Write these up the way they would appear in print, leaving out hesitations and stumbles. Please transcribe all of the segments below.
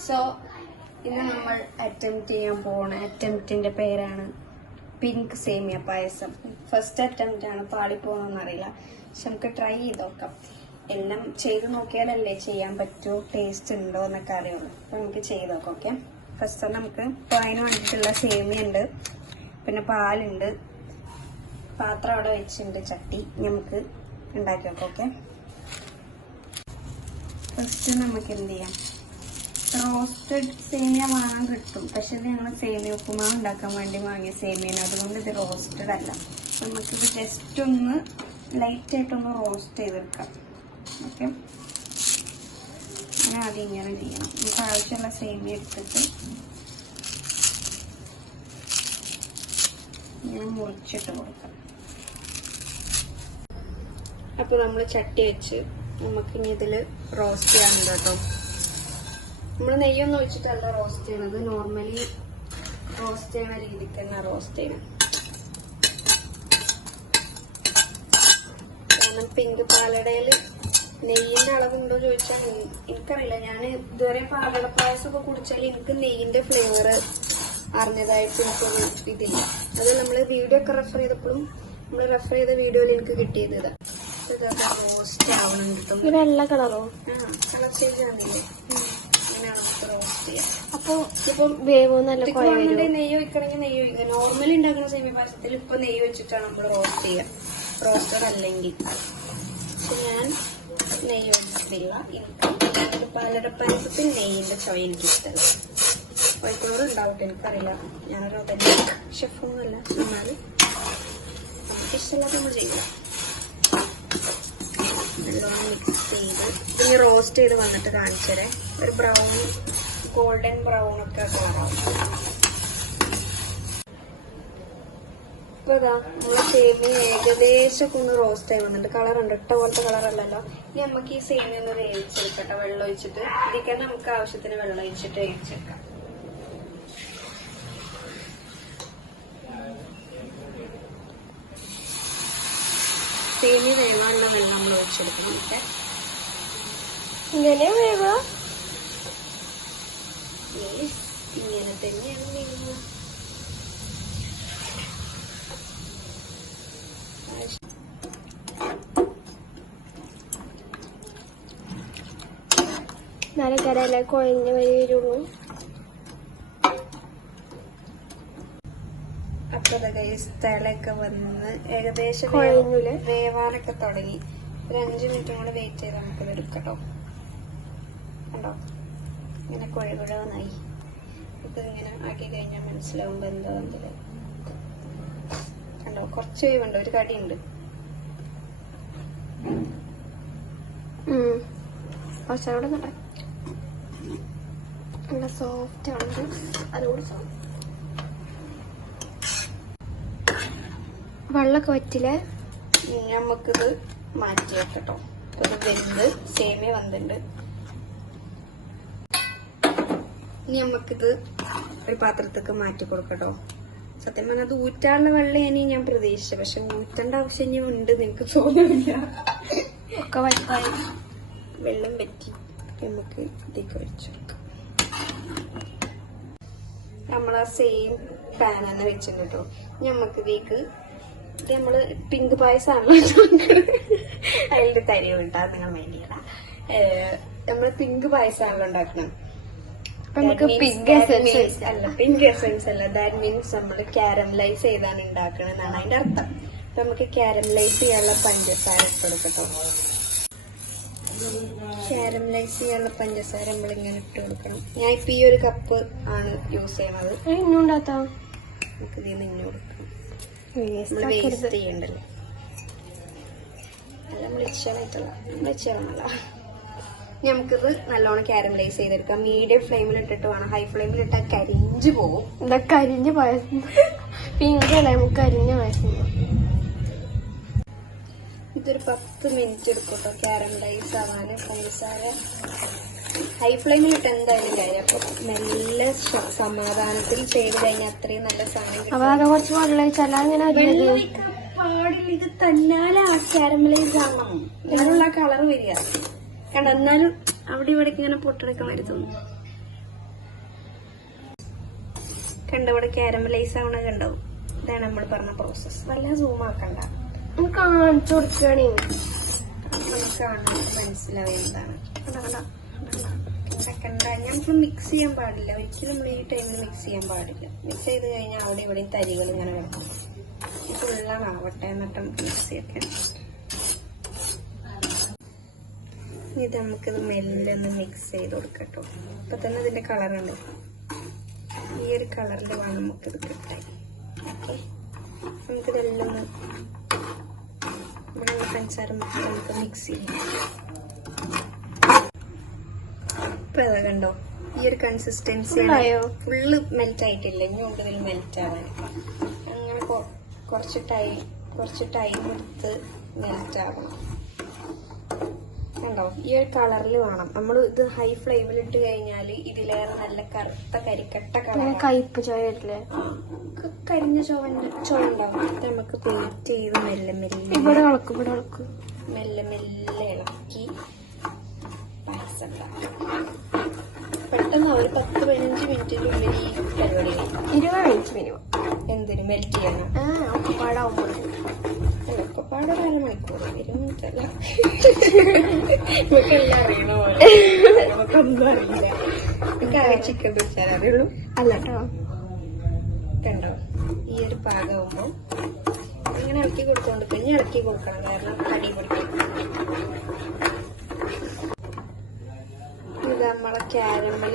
So ഇന്ന് നമ്മൾ attempt ചെയ്യാൻ പോകുന്ന അറ്റംപ്റ്റിന്റെ പേരാണ് പിങ്ക് സേമിയ പായസം. ഫസ്റ്റ് അറ്റംപ്റ്റ് ആണ്, പാളിപ്പോകുന്നൊന്നും അറിയില്ല. പക്ഷെ നമുക്ക് ട്രൈ ചെയ്ത് നോക്കാം. എല്ലാം ചെയ്ത് നോക്കിയാലല്ലേ ചെയ്യാൻ പറ്റുമോ, ടേസ്റ്റ് ഉണ്ടോ എന്നൊക്കെ അറിയുള്ളൂ. അപ്പൊ നമുക്ക് ചെയ്ത് നോക്കാം. ഓക്കെ, ഫസ്റ്റ് നമുക്ക് അതിന് വേണ്ടിയിട്ടുള്ള സേമിയ ഉണ്ട്, പിന്നെ പാലുണ്ട്, പാത്രം അവിടെ വെച്ചിട്ടുണ്ട്, ചട്ടി. നമുക്ക് ഉണ്ടാക്കി നോക്കാം. ഓക്കെ, ഫസ്റ്റ് നമുക്ക് എന്ത് ചെയ്യാം, റോസ്റ്റഡ് സേമിയ വാങ്ങാൻ കിട്ടും. പക്ഷെ ഇത് ഞങ്ങൾ സേമിയ ഉപ്പുമാവ് ഉണ്ടാക്കാൻ വേണ്ടി വാങ്ങിയ സേമിയാണ്, അതുകൊണ്ട് ഇത് റോസ്റ്റഡ് അല്ല. നമുക്കിത് ജസ്റ്റ് ഒന്ന് ലൈറ്റായിട്ടൊന്ന് റോസ്റ്റ് ചെയ്തെടുക്കാം. ഓക്കെ, അങ്ങനെ ആദ്യം ഇങ്ങനെ ചെയ്യണം. നമുക്ക് ആവശ്യമുള്ള സേമിയ എടുത്തിട്ട് ഇങ്ങനെ മുറിച്ചിട്ട് കൊടുക്കാം. അപ്പോൾ നമ്മൾ ചട്ടി വെച്ച് നമുക്കിനി ഇതിൽ റോസ്റ്റ് ചെയ്യാനുണ്ട് കേട്ടോ. നമ്മൾ നെയ്യൊന്നും ഒഴിച്ചിട്ടല്ല റോസ്റ്റ് ചെയ്യണത്, നോർമലി റോസ്റ്റ് ചെയ്യണ രീതിക്ക് തന്നെ റോസ്റ്റ് ചെയ്യണം. കാരണം പിങ്ക് പാലടയിൽ നെയ്യിന്റെ അളവുണ്ടോ ചോദിച്ചാൽ എനിക്കറിയില്ല. ഞാൻ ഇതുവരെ പാലട പായസമൊക്കെ കുടിച്ചാൽ എനിക്ക് നെയ്യിന്റെ ഫ്ലേവർ അറിഞ്ഞതായിട്ട് എനിക്കൊരു ഇതില്ല. അത് നമ്മൾ വീഡിയോ ഒക്കെ റെഫർ ചെയ്തപ്പോഴും നമ്മൾ റെഫർ ചെയ്ത വീഡിയോയിൽ എനിക്ക് കിട്ടിയത് ഇതാ. ഇതൊക്കെ റോസ്റ്റ് ആവണം കിട്ടും. വെള്ള കളറോ? കളർ ചേഞ്ച് ആണെന്നില്ലേ, റോസ്റ്റ് ചെയ്യാം. അപ്പൊ ഇപ്പം വേവൊന്നല്ല, നെയ്യ് ഒഴിക്കണമെങ്കിൽ നെയ്യ് ഒഴിക്കുക. നോർമലി ഉണ്ടാക്കുന്ന സേമിയ പായസത്തിൽ ഇപ്പൊ നെയ്യ് വെച്ചിട്ടാണ് നമ്മൾ റോസ്റ്റ് ചെയ്യുക, റോസ്റ്റഡ് അല്ലെങ്കിൽ. പക്ഷെ ഞാൻ നെയ്യ് ഒഴിച്ചിട്ടില്ല. എനിക്ക് പാലട പായസത്തിൽ നെയ്യിന്റെ ചൊവ എനിക്ക് ഇഷ്ടമല്ല. വൈക്കോട് ഉണ്ടാവട്ടെ, എനിക്കറിയില്ല. ഞാനൊരു അതന്നെ ഷെഫൊന്നുമല്ല, എന്നാലും നമുക്ക് ഇഷ്ടമല്ലാതെ നമ്മൾ ചെയ്യില്ല. നല്ലോണം മിക്സ് ചെയ്ത് ഇനി റോസ്റ്റ് ചെയ്ത് വന്നിട്ട് കാണിച്ചതേ ഒരു ബ്രൗൺ, ഗോൾഡൻ ബ്രൗൺ ഒക്കെ കളറാവും. ഇപ്പൊ ഇതാ നമ്മള് സേമിയ ഏകദേശം ഒന്ന് റോസ്റ്റ് ആയി വന്നിട്ട് കളർ ഉണ്ട്, ഇട്ട പോലത്തെ കളറല്ലല്ലോ. ഇനി നമുക്ക് ഈ സേമിയ ഒന്ന് വേവിച്ചെടുക്കട്ടെ, വെള്ളം ഒഴിച്ചിട്ട്. ഇതിലേക്ക് നമുക്ക് ആവശ്യത്തിന് വെള്ളം ഒഴിച്ചിട്ട് വേവിച്ചെടുക്കാം. സേമിയ വേവാനുള്ള വെള്ളം നമ്മൾ ഒഴിച്ചെടുക്കണം. ഇങ്ങനെ വേവ ഇങ്ങനെ തന്നെയാണ് വേവുക. നല്ല കരയില കുഴഞ്ഞ് വരുള്ളൂ. അപ്പൊ സ്ഥലമൊക്കെ വന്ന് ഏകദേശം വേവാനൊക്കെ തുടങ്ങി. ഒരു 5 മിനിറ്റും കൂടെ വെയിറ്റ് ചെയ്ത് നമുക്കത് എടുക്കട്ടോ. കണ്ടോ, ഇങ്ങനെ കുഴകുഴവന്നായി. ഇത് ഇങ്ങനെ ആക്കി കഴിഞ്ഞാൽ മനസ്സിലാവുമ്പോ എന്താ കണ്ടോ, കുറച്ച് വേവുണ്ട്, ഒരു കടിയുണ്ട്. കുറച്ചുകൂടെ നല്ല സോഫ്റ്റ് ആണ്. അതുകൂടി വെള്ളമൊക്കെ വറ്റില്ലേ, നമുക്കിത് മാറ്റി വെക്കട്ടോ. ഇത് വെന്ത് സേമിയ വന്നിട്ടുണ്ട്. ഇനി നമുക്കിത് ഒരു പാത്രത്തേക്ക് മാറ്റി കൊടുക്കട്ടോ. സത്യം പറഞ്ഞാൽ അത് ഊറ്റാനുള്ള വെള്ളം ഞാൻ പ്രതീക്ഷിച്ചു, പക്ഷെ ഊറ്റേണ്ട ആവശ്യം ഇനി ഉണ്ട് എനിക്ക് തോന്നുന്നില്ല. ഒക്കെ വറ്റായി വെള്ളം പറ്റി. നമുക്ക് ഇതിലേക്ക് ഒഴിച്ചു കൊടുക്കാം. നമ്മളാ സെയിം പാൻ തന്നെ വെച്ചിട്ടുണ്ട് കേട്ടോ. നമുക്ക് ഇതിലേക്ക് നമ്മള് പിങ്ക് പായസമാണല്ലോ, അതിന്റെ തരി വിട്ടാ നിങ്ങൾ വേണ്ടിയില്ല. നമ്മള് പിങ്ക് പായസമാണല്ലോ ഉണ്ടാക്കണം. പിങ്ക് എസൻസ് അല്ല, പിങ്ക് എസൻസ് അല്ല. ദാറ്റ് മീൻസ് നമ്മള് കാരമലൈസ് ചെയ്താണ് ഉണ്ടാക്കണെന്നാണ് അതിന്റെ അർത്ഥം. അപ്പൊ നമുക്ക് കാരമലൈസ് ചെയ്യാനുള്ള പഞ്ചസാര ഇട്ടെടുക്കട്ടോ. കാരമലൈസ് ചെയ്യാനുള്ള പഞ്ചസാര നമ്മളിങ്ങനെ ഇട്ട് കൊടുക്കണം. ഞാൻ ഇപ്പൊ ഈ ഒരു കപ്പ് ആണ് യൂസ് ചെയ്യണത്. നമുക്ക് ഇതിൽ നിന്ന് കൊടുക്കണം. വേസ്റ്റ് ചെയ്യണ്ടല്ലോ, അല്ല നമ്മൾ ഇച്ചാലായിട്ടല്ല. നമുക്കിത് നല്ലോണം കാരമലൈസ് ചെയ്തെടുക്കാം. മീഡിയം ഫ്ലെയിമിൽ ഇട്ടിട്ട് വേണം, ഹൈ ഫ്ലെയിമിൽ ഇട്ടാൽ കരിഞ്ഞു പോകും. എന്താ കരിഞ്ഞ പായസം? പിങ്ക് അല്ല, നമുക്ക് കരിഞ്ഞ പായസം. ഇതൊരു 10 മിനിറ്റ് എടുക്കട്ടോ കാരമലൈസ് ആവാന്. പഞ്ചസാര ഹൈ ഫ്ലെയിമിൽ ഇട്ട് എന്തായാലും കാര്യം. അപ്പൊ നല്ല സമാധാനത്തിൽ ചെയ്ത് കഴിഞ്ഞാൽ അത്രയും നല്ല സാധനം. കുറച്ച് വെള്ളം പാടില്ല, ഇത് തന്നാലെ ആ കാരമലൈസ് ആവണം, എന്നാലുള്ള കളർ വരിക. കണ്ട, എന്നാലും അവിടെ ഇവിടെ ഇങ്ങനെ പൊട്ടെടുക്കാൻ വരുത്തുന്നു. കണ്ടോ ഇവിടെ കാരമലൈസ് ആവണ കണ്ടോ? ഇതാണ് നമ്മൾ പറഞ്ഞ പ്രോസസ്. വല്ല സൂം ആക്കണ്ട, കാണിച്ചു കൊടുക്കണേ. കാണുമ്പോൾ മനസ്സിലാവും എന്താണ്. സെക്കൻഡ് ഞങ്ങൾക്ക് മിക്സ് ചെയ്യാൻ പാടില്ല ഒരിക്കലും. നമ്മൾ ഈ ടൈമിൽ മിക്സ് ചെയ്യാൻ പാടില്ല. മിക്സ് ചെയ്ത് കഴിഞ്ഞാൽ അവിടെ ഇവിടെ തരികൾ ഇങ്ങനെ കിടക്കും. ഫുള്ളാവട്ടെ എന്നിട്ട് നമുക്ക് മിക്സ് ചെയ്യൊക്കെ. ഇത് നമുക്കിത് മെല്ലെ ഒന്ന് മിക്സ് ചെയ്ത് കൊടുക്കട്ടോ. ഇപ്പൊ തന്നെ ഇതിന്റെ കളറുണ്ട്. ഈ ഒരു കളറിൽ വേണം നമുക്കിത് കിട്ടാൻ. ഓക്കെ, നമുക്കിതെല്ലാം ഒന്ന് ഇവിടെ പഞ്ചസാര നമുക്ക് മിക്സ് ചെയ്യാം. ഇപ്പൊ അതാ കണ്ടോ ഈ ഒരു കൺസിസ്റ്റൻസി ഫുള്ള് മെൽറ്റ് ആയിട്ടില്ല. ഇനി കൊണ്ട് ഇതിൽ മെൽറ്റ് ആവാൻ അങ്ങനെ കുറച്ച് ടൈം എടുത്ത് മെൽറ്റ് ആവണം. കണ്ടോ ഈ ഒരു കളറിൽ വേണം. നമ്മൾ ഇത് ഹൈ ഫ്ലെയിമിൽ ഇട്ട് കഴിഞ്ഞാൽ ഇതിലേറെ നല്ല കറുത്ത കരിക്കട്ട കളർ, കയ്പ് ചോയല്ലേ, കരിഞ്ഞ ചോയ ഉണ്ടാവും. ഇത് നമുക്ക് വെയിറ്റ് ചെയ്ത് മെല്ലെ മെല്ലെ മെല്ലെ മെല്ലെ ഇളക്കി പായസം ഉണ്ടാക്കാം. പെട്ടെന്ന് ഒരു 10-15 മിനിറ്റിനുള്ളിൽ ഈ പരിപാടി 20 മിനിറ്റ് മിനിമം. എന്തിനു മെൽറ്റ് ചെയ്യണം? ഒക്കെപ്പാടാവുമ്പോൾ അല്ല ഒക്കെപ്പാട് 1/2 മണിക്കൂർ, 20 മിനിറ്റ് അല്ല. നമുക്കെല്ലാം അറിയണ പോലെ നമുക്കൊന്നും അറിയില്ല. നമുക്ക് ആകെ ചിക്കൻ പൊരിച്ചാൽ അറിയുള്ളൂ. അല്ല കേട്ടോ. കണ്ടോ ഈ ഒരു പാകമാകുമ്പോൾ ഇങ്ങനെ ഇളക്കി കൊടുത്തോണ്ട് പിന്നെ ഇളക്കി കൊടുക്കണം, കാരണം അടി പിടിക്കും. ഇത് നമ്മളെ കാരമൽ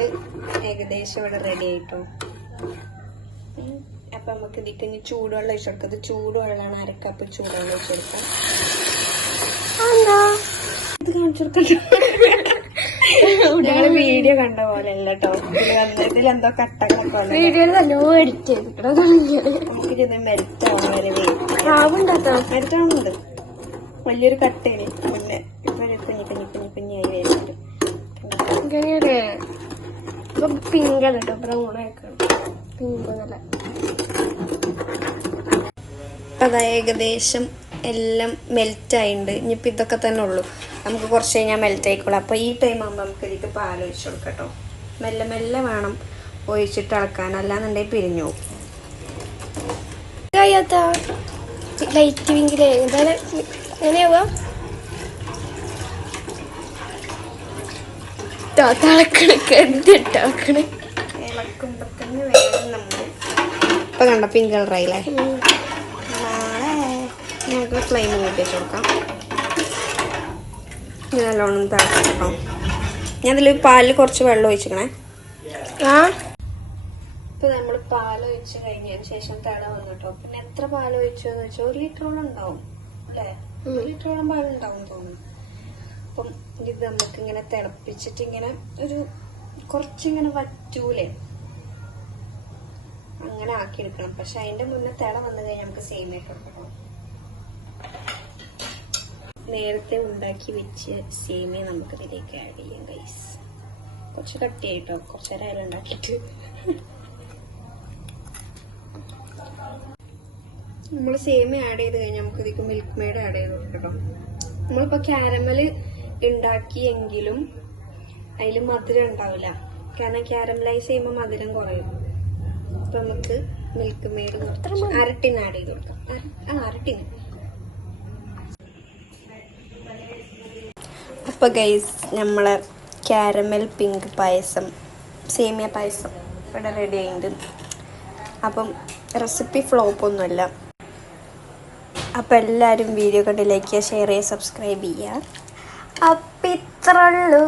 ഏകദേശം ഇവിടെ റെഡി ആയിട്ടോ. അപ്പൊ നമുക്ക് ഇതിക്ക് ഇനി ചൂടുവെള്ളം ഒഴിച്ചു കൊടുക്കാം. ഇത് ചൂടുവെള്ളമാണ്, 1/2 കപ്പ് ചൂടുവെള്ളം ഒഴിച്ചു കൊടുക്കാം. ഇത് കാണിച്ചു കൊടുക്കട്ടോ. ഞങ്ങള് വീഡിയോ കണ്ട പോലെ അല്ല കേട്ടോ. ഇതിലെന്തോ കട്ടകളൊക്കെ നമുക്കിത് മെൽറ്റ് ആവണ വരെ മെൽറ്റ് ആവുന്നുണ്ട്. വലിയൊരു കട്ടയാണ് മുന്നേ. ഇപ്പൊ കുഞ്ഞായി വരുന്നുണ്ട്. പിങ്ക് കേട്ടോ, ബ്രൗൺ ആക്കണം. പിങ്ക് നല്ല അതാ ഏകദേശം എല്ലാം മെൽറ്റ് ആയിട്ടുണ്ട്. ഇനിയിപ്പോൾ ഇതൊക്കെ തന്നെ ഉള്ളൂ. നമുക്ക് കുറച്ച് കഴിഞ്ഞാൽ മെൽറ്റ് ആയിക്കോളാം. അപ്പോൾ ഈ ടൈം ആകുമ്പോൾ നമുക്ക് ഇതിക്ക് പാൽ ഒഴിച്ചു കൊടുക്കട്ടോ. മെല്ലെ മെല്ലെ വേണം ഒഴിച്ചിട്ട് ഇളക്കാൻ, അല്ലാന്നുണ്ടെങ്കിൽ പിരിഞ്ഞു പോകും. ലൈറ്റ് പിങ്കിലേ എങ്ങനെയാവുക? ഇളക്കുമ്പോ തന്നെ വേണം നമ്മൾ. ഇപ്പൊ കണ്ട പിങ്ക് കളറായില്ലേ? നാളെ നമുക്ക് ഫ്ലെയിം കൂട്ടി വെച്ച് കൊടുക്കാം. നല്ലോണം തിളക്കാം. ഞാൻ അതിൽ പാലിൽ കുറച്ച് വെള്ളം ഒഴിച്ചിക്കണേ. ഇപ്പൊ നമ്മൾ പാൽ ഒഴിച്ച് കഴിഞ്ഞതിന് ശേഷം തിള വന്നിട്ടോ. പിന്നെ എത്ര പാൽ ഒഴിച്ചെന്ന് വെച്ചാൽ 1 ലിറ്ററോളം ഉണ്ടാവും അല്ലേ? 1 ലിറ്ററോളം പാലുണ്ടാവും തോന്നുന്നു. അപ്പം ഇത് നമുക്ക് ഇങ്ങനെ തിളപ്പിച്ചിട്ട് ഇങ്ങനെ ഒരു കുറച്ചിങ്ങനെ വറ്റൂലേ, അങ്ങനെ ആക്കിയെടുക്കണം. പക്ഷെ അതിന്റെ മുന്നേ തിള വന്നു കഴിഞ്ഞാൽ നമുക്ക് സേമിയ കൊടുക്കണം. നേരത്തെ ഉണ്ടാക്കി വെച്ച സേമിയ നമുക്ക് ഇതിലേക്ക് ആഡ് ചെയ്യാം ഗൈസ്. കുറച്ച് കട്ടിയായിട്ടോ, കുറച്ച് നേരം അതിൽ ഉണ്ടാക്കിയിട്ട് നമ്മൾ സേമിയ ആഡ് ചെയ്ത് കഴിഞ്ഞാൽ നമുക്ക് ഇതിലേക്ക് മിൽക്ക് മെയ്ഡ് ആഡ് ചെയ്ത് കൊടുക്കട്ടോ. നമ്മളിപ്പോൾ കാരമൽ ഉണ്ടാക്കിയെങ്കിലും അതിൽ മധുരം ഉണ്ടാവില്ല, കാരണം കാരമലൈസ് ചെയ്യുമ്പോൾ മധുരം കുറയും. അപ്പൊ നമുക്ക് മിൽക്ക് മെയ്ഡ് അരട്ടിന് ആഡ് ചെയ്ത് കൊടുക്കാം. അരട്ടിന്. അപ്പൊ ഗൈസ് നമ്മളെ കാരമൽ പിങ്ക് പായസം, സേമിയ പായസം ഇവിടെ റെഡി ആയിട്ടുണ്ട്. അപ്പം റെസിപ്പി ഫ്ലോപ്പ് ഒന്നുമല്ല. അപ്പം എല്ലാവരും വീഡിയോ കണ്ട് ലൈക്ക് ചെയ്യുക, ഷെയർ ചെയ്യുക, സബ്സ്ക്രൈബ് ചെയ്യുക. അപ്പം ഇത്രയുള്ളൂ.